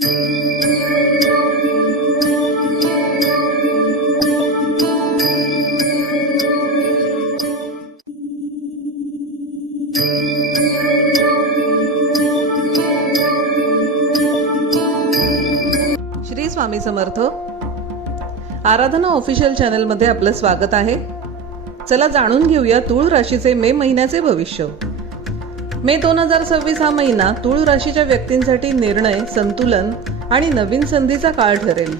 श्री स्वामी समर्थ. आराधना official channel मध्ये आपलं स्वागत आहे. चला जाणून घेऊया तूळ राशीचे मे महिन्याचे भविष्य. मे 2026 हा महिना तूळ राशीच्या व्यक्तींसाठी निर्णय, संतुलन आणि नवीन संधीचा काळ ठरेल.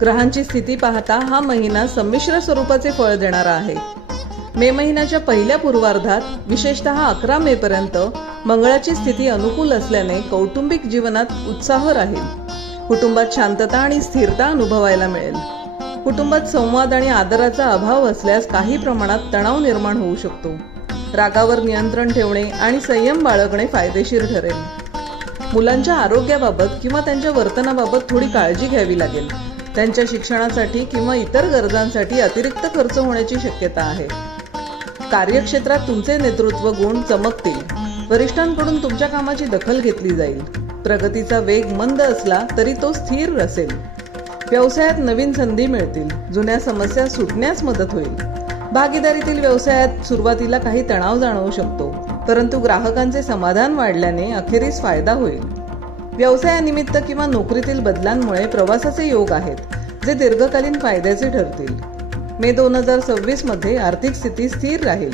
ग्रहांची स्थिती पाहता हा महिना संमिश्र स्वरूपाचे फळ देणारा आहे. मे महिन्याच्या पहिल्या पूर्वार्धात विशेषतः 11 मे पर्यंत मंगळाची स्थिती अनुकूल असल्याने कौटुंबिक जीवनात उत्साह राहील. कुटुंबात शांतता आणि स्थिरता अनुभवायला मिळेल. कुटुंबात संवाद आणि आदराचा अभाव असल्यास काही प्रमाणात तणाव निर्माण होऊ शकतो. रागावर नियंत्रण ठेवणे आणि संयम बाळगणे फायदेशीर ठरेल. मुलांच्या आरोग्याबाबत किंवा त्यांच्या वर्तनाबाबत थोडी काळजी घ्यावी लागेल. त्यांच्या शिक्षणासाठी किंवा इतर गरजांसाठी अतिरिक्त खर्च होण्याची शक्यता आहे. कार्यक्षेत्रात तुमचे नेतृत्व गुण चमकतील. वरिष्ठांकडून तुमच्या कामाची दखल घेतली जाईल. प्रगतीचा वेग मंद असला तरी तो स्थिर असेल. व्यवसायात नवीन संधी मिळतील. जुन्या समस्या सुटण्यास मदत होईल. भागीदारीतील व्यवसायात सुरुवातीला काही तणाव जाणवू शकतो, परंतु ग्राहकांचे समाधान वाढल्याने अखेरीस फायदा होईल. व्यवसायानिमित्त किंवा नोकरीतील बदलांमुळे प्रवासाचे योग आहेत, जे दीर्घकालीन फायद्याचे ठरतील. मे 2026 मध्ये आर्थिक स्थिती स्थिर राहील.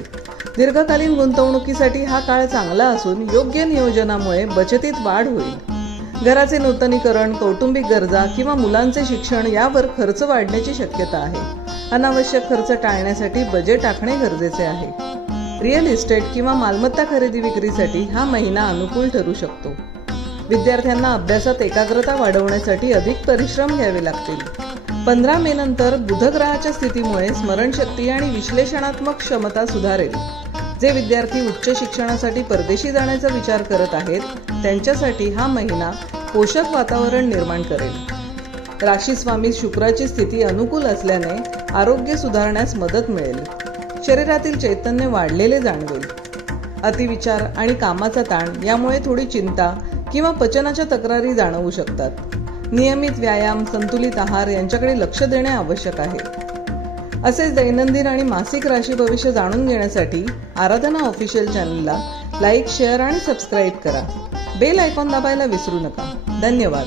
दीर्घकालीन गुंतवणुकीसाठी हा काळ चांगला असून योग्य नियोजनामुळे बचतीत वाढ होईल. घराचे नूतनीकरण, कौटुंबिक गरजा किंवा मुलांचे शिक्षण यावर खर्च वाढण्याची शक्यता आहे. अनावश्यक खर्च टाळण्यासाठी बजेट आखणे गरजेचे आहे. रिअल इस्टेट किंवा मालमत्ता खरेदी विक्रीसाठी हा महिना अनुकूल ठरू शकतो. विद्यार्थ्यांना अभ्यासात एकाग्रता वाढवण्यासाठी अधिक परिश्रम घ्यावे लागतील. 15 मे नंतर बुध ग्रहाच्या स्थितीमुळे स्मरणशक्ती आणि विश्लेषणात्मक क्षमता सुधारेल. जे विद्यार्थी उच्च शिक्षणासाठी परदेशी जाण्याचा विचार करत आहेत त्यांच्यासाठी हा महिना पोषक वातावरण निर्माण करेल. राशी स्वामी शुक्राची स्थिती अनुकूल असल्याने आरोग्य सुधारण्यास मदत मिळेल. शरीरातील चैतन्य वाढलेले जाणवेल. अतिविचार आणि कामाचा ताण यामुळे थोडी चिंता किंवा पचनाच्या तक्रारी जाणवू शकतात. नियमित व्यायाम, संतुलित आहार यांच्याकडे लक्ष देणे आवश्यक आहे. असेच दैनंदिन आणि मासिक राशी भविष्य जाणून घेण्यासाठी आराधना ऑफिशियल चॅनलला लाईक, शेअर आणि सबस्क्राईब करा. बेल आयकॉन दाबायला विसरू नका. धन्यवाद.